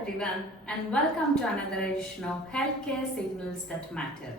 everyone, and welcome to another edition of Healthcare Signals That Matter.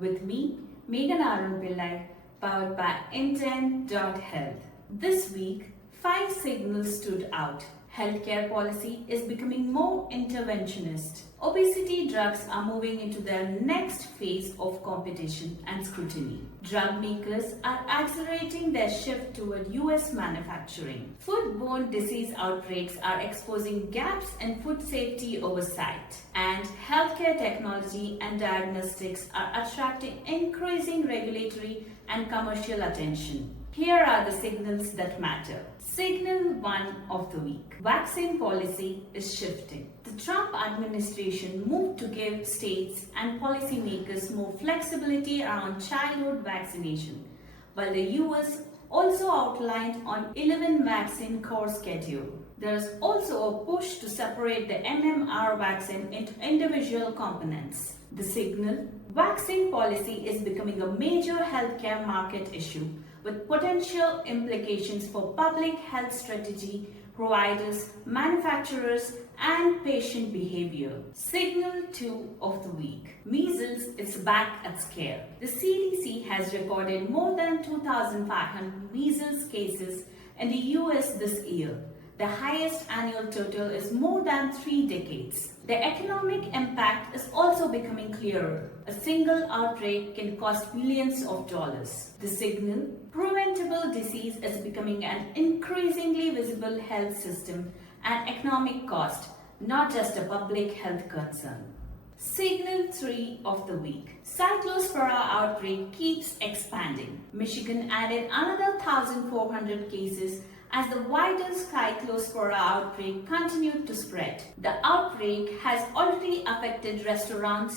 With me, Meghana Arun Pillai, powered by Intent.Health. This week, 5 signals stood out. Healthcare policy is becoming more interventionist. Obesity drugs are moving into their next phase of competition and scrutiny. Drug makers are accelerating their shift toward US manufacturing. Foodborne disease outbreaks are exposing gaps in food safety oversight. And healthcare technology and diagnostics are attracting increasing regulatory and commercial attention. Here are the signals that matter. Signal 1 of the week. Vaccine policy is shifting. The Trump administration moved to give states and policymakers more flexibility around childhood vaccination, while the US also outlined on 11 vaccine course schedule. There is also a push to separate the MMR vaccine into individual components. The signal: vaccine policy is becoming a major healthcare market issue with potential implications for public health strategy, providers, manufacturers, and patient behavior. Signal 2 of the week. Measles is back at scale. The CDC has recorded more than 2,500 measles cases in the US this year. The highest annual total is more than 3 decades. The economic impact is also becoming clearer. A single outbreak can cost millions of dollars. The signal: preventable disease is becoming an increasingly visible health system and economic cost, not just a public health concern. Signal 3 of the week. 𝗧𝗵𝗶𝗀𝗶 outbreak keeps expanding. Michigan added another 1,400 cases as the wider 𝗧𝗵𝗶𝗀𝗶 outbreak continued to spread. The outbreak has already affected restaurants,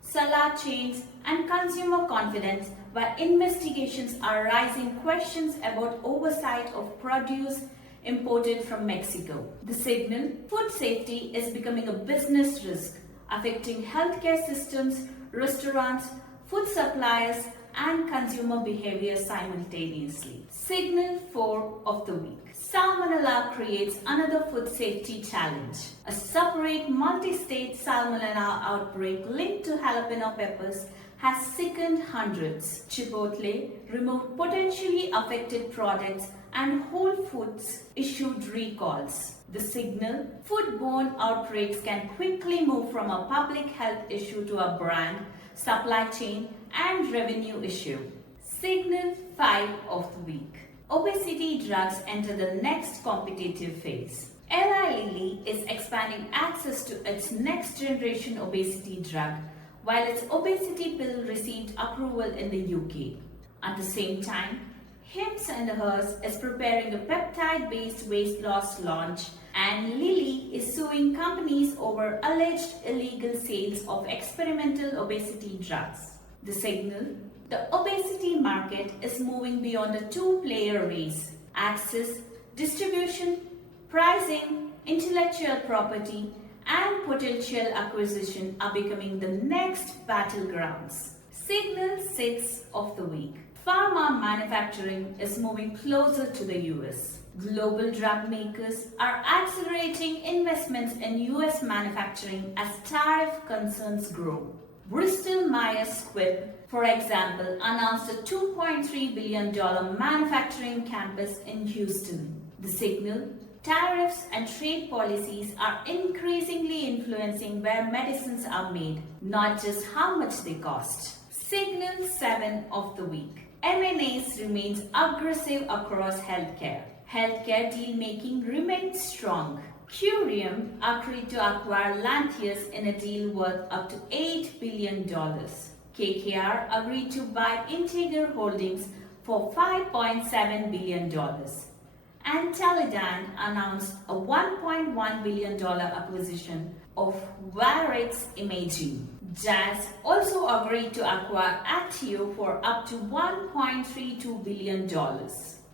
salad chains, and consumer confidence, while investigations are raising questions about oversight of produce imported from Mexico. The signal: food safety is becoming a business risk, affecting healthcare systems, restaurants, food suppliers, and consumer behavior simultaneously. Signal 4 of the week. Salmonella creates another food safety challenge. A separate multi-state salmonella outbreak linked to jalapeno peppers has sickened hundreds. Chipotle removed potentially affected products and Whole Foods issued recalls. The signal: foodborne outbreaks can quickly move from a public health issue to a brand, supply chain, and revenue issue. Signal 5 of the week. Obesity drugs enter the next competitive phase. Eli Lilly is expanding access to its next generation obesity drug, while its obesity pill received approval in the UK. At the same time, 𝗵𝗲𝗃𝗃 is preparing a peptide-based weight loss launch, and Lilly is suing companies over alleged illegal sales of experimental obesity drugs. The signal: the obesity market is moving beyond a 2-player race. Access, distribution, pricing, intellectual property, and potential acquisition are becoming the next battlegrounds. Signal 6 of the week. Pharma manufacturing is moving closer to the US. Global drug makers are accelerating investments in US manufacturing as tariff concerns grow. Bristol Myers Squibb, for example, announced a $2.3 billion manufacturing campus in Houston. The signal: tariffs and trade policies are increasingly influencing where medicines are made, not just how much they cost. Signal 7 of the week. M&As remains aggressive across healthcare. Healthcare deal-making remains strong. Curium agreed to acquire Lantheus in a deal worth up to $8 billion. KKR agreed to buy Integer Holdings for $5.7 billion. And Teledyne announced a $1.1 billion acquisition of Varex Imaging. Jazz also agreed to acquire Actio for up to $1.32 billion.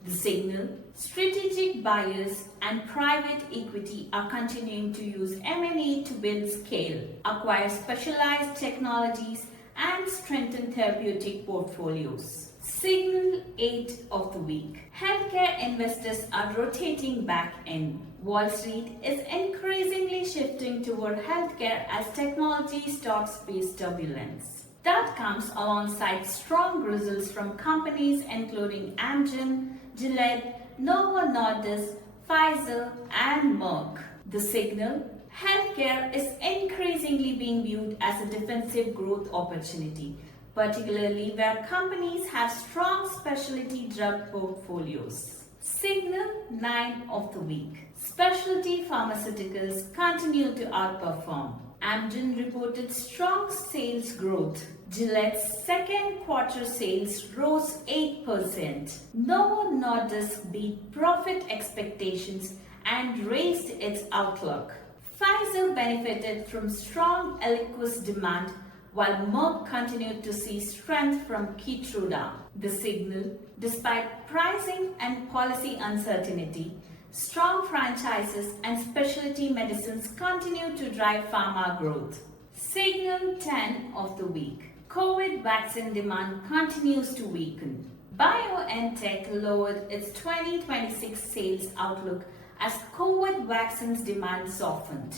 The signal: strategic buyers and private equity are continuing to use M&A to build scale, acquire specialized technologies, and strengthen therapeutic portfolios. Signal 8 of the week. Healthcare investors are rotating back in. Wall Street is increasingly shifting toward healthcare as technology stocks face turbulence. That comes alongside strong results from companies including Amgen, Gilead, Novo Nordisk, Pfizer, and Merck. The signal: healthcare is increasingly being viewed as a defensive growth opportunity, particularly where companies have strong specialty drug portfolios. Signal 9 of the week. Specialty pharmaceuticals continue to outperform. Amgen reported strong sales growth. Gilead's second quarter sales rose 8%. Novo Nordisk beat profit expectations and raised its outlook. Pfizer benefited from strong Eliquis demand, while Merck continued to see strength from Keytruda. The signal: despite pricing and policy uncertainty, strong franchises and specialty medicines continue to drive pharma growth. Signal 10 of the week. COVID vaccine demand continues to weaken. BioNTech lowered its 2026 sales outlook as COVID vaccines demand softened.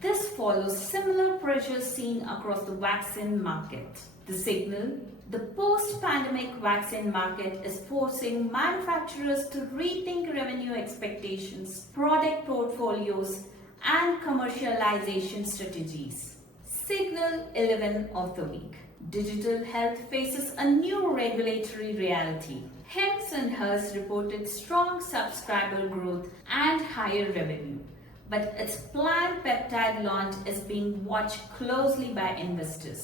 This follows similar pressures seen across the vaccine market. The signal: the post-pandemic vaccine market is forcing manufacturers to rethink revenue expectations, product portfolios, and commercialization strategies. Signal 11 of the week. Digital health faces a new regulatory reality. 𝗵𝗲𝗃𝗃 reported strong subscriber growth and higher revenue, but its planned peptide launch is being watched closely by investors.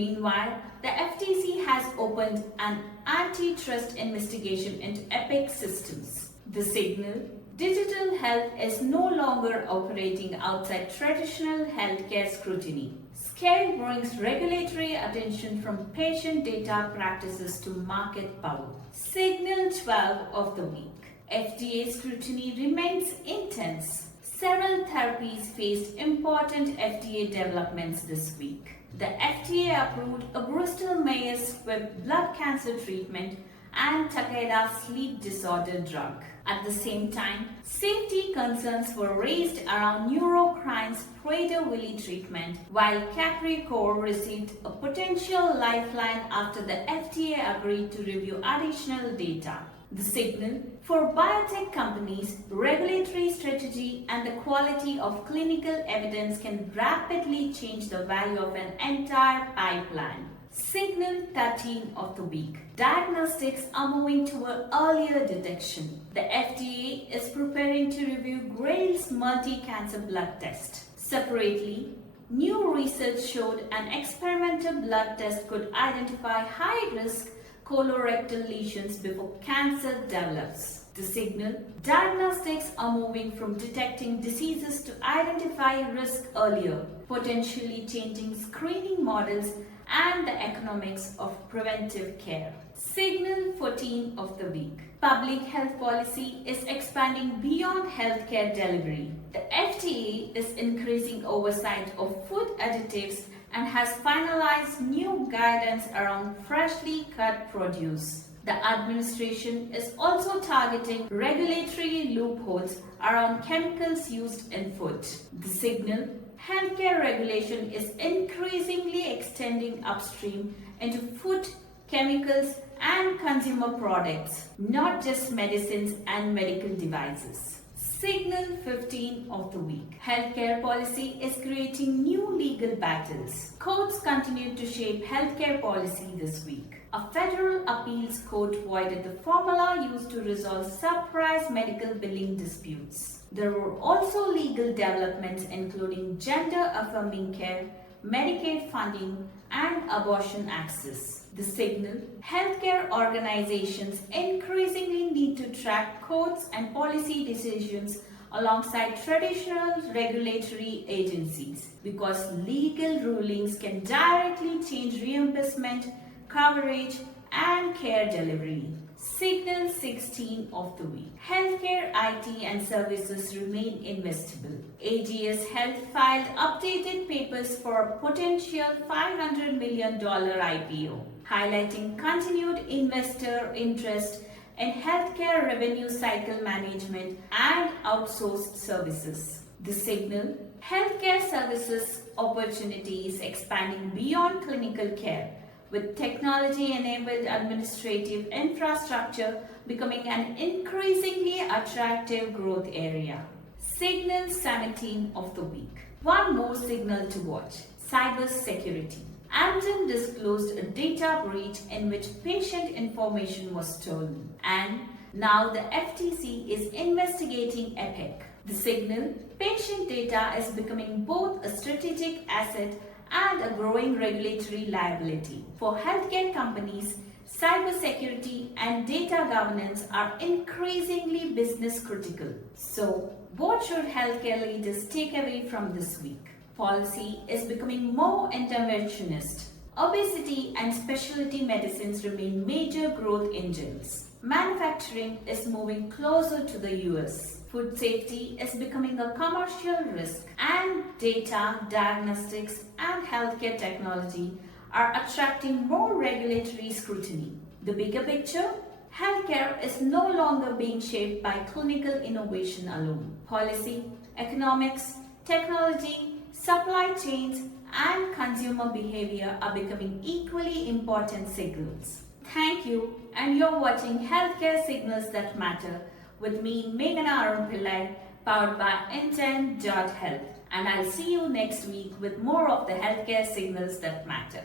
Meanwhile, the FTC has opened an antitrust investigation into Epic Systems. The signal: digital health is no longer operating outside traditional healthcare scrutiny. Scale brings regulatory attention from patient data practices to market power. Signal 12 of the week. FDA scrutiny remains intense. Several therapies faced important FDA developments this week. The FDA approved a Bristol Myers Squibb blood cancer treatment and Takeda sleep disorder drug. At the same time, safety concerns were raised around Neurocrine's Prader-Willi treatment, while Capricor received a potential lifeline after the FDA agreed to review additional data. The signal: for biotech companies, regulatory strategy and the quality of clinical evidence can rapidly change the value of an entire pipeline. Signal 13 of the week. Diagnostics are moving toward earlier detection. The FDA is preparing to review Grail's multi-cancer blood test. Separately, new research showed an experimental blood test could identify high-risk colorectal lesions before cancer develops. The signal: diagnostics are moving from detecting diseases to identify risk earlier, potentially changing screening models and the economics of preventive care. Signal 14 of the week. Public health policy is expanding beyond healthcare delivery. The FDA is increasing oversight of food additives and has finalized new guidance around freshly cut produce. The administration is also targeting regulatory loopholes around chemicals used in food. The signal: healthcare regulation is increasingly extending upstream into food, chemicals, and consumer products, not just medicines and medical devices. Signal 15 of the week. Healthcare policy is creating new legal battles. Courts continue to shape healthcare policy this week. A federal appeals court voided the formula used to resolve surprise medical billing disputes. There were also legal developments including gender-affirming care, Medicaid funding, and abortion access. The signal: healthcare organizations increasingly need to track courts and policy decisions alongside traditional regulatory agencies because legal rulings can directly change reimbursement, coverage, and care delivery. Signal 16 of the week. Healthcare IT and services remain investable. AGS Health filed updated papers for a potential $500 million IPO, highlighting continued investor interest in healthcare revenue cycle management and outsourced services. The signal, healthcare services opportunities expanding beyond clinical care, with technology-enabled administrative infrastructure becoming an increasingly attractive growth area. Signal 17 of the week. One more signal to watch: cybersecurity. Amgen disclosed a data breach in which patient information was stolen, and now the FTC is investigating 𝗵𝗃. The signal, patient data is becoming both a strategic asset and a growing regulatory liability. For healthcare companies, cybersecurity and data governance are increasingly business critical. So, what should healthcare leaders take away from this week? Policy is becoming more interventionist. Obesity and specialty medicines remain major growth engines. Manufacturing is moving closer to the US. Food safety is becoming a commercial risk, and data, diagnostics, and healthcare technology are attracting more regulatory scrutiny. The bigger picture: healthcare is no longer being shaped by clinical innovation alone. Policy, economics, technology, supply chains, and consumer behavior are becoming equally important signals. Thank you, and you're watching Healthcare Signals That Matter with me, Meghana Arun Pillai, powered by Intent.Health. And I'll see you next week with more of the healthcare signals that matter.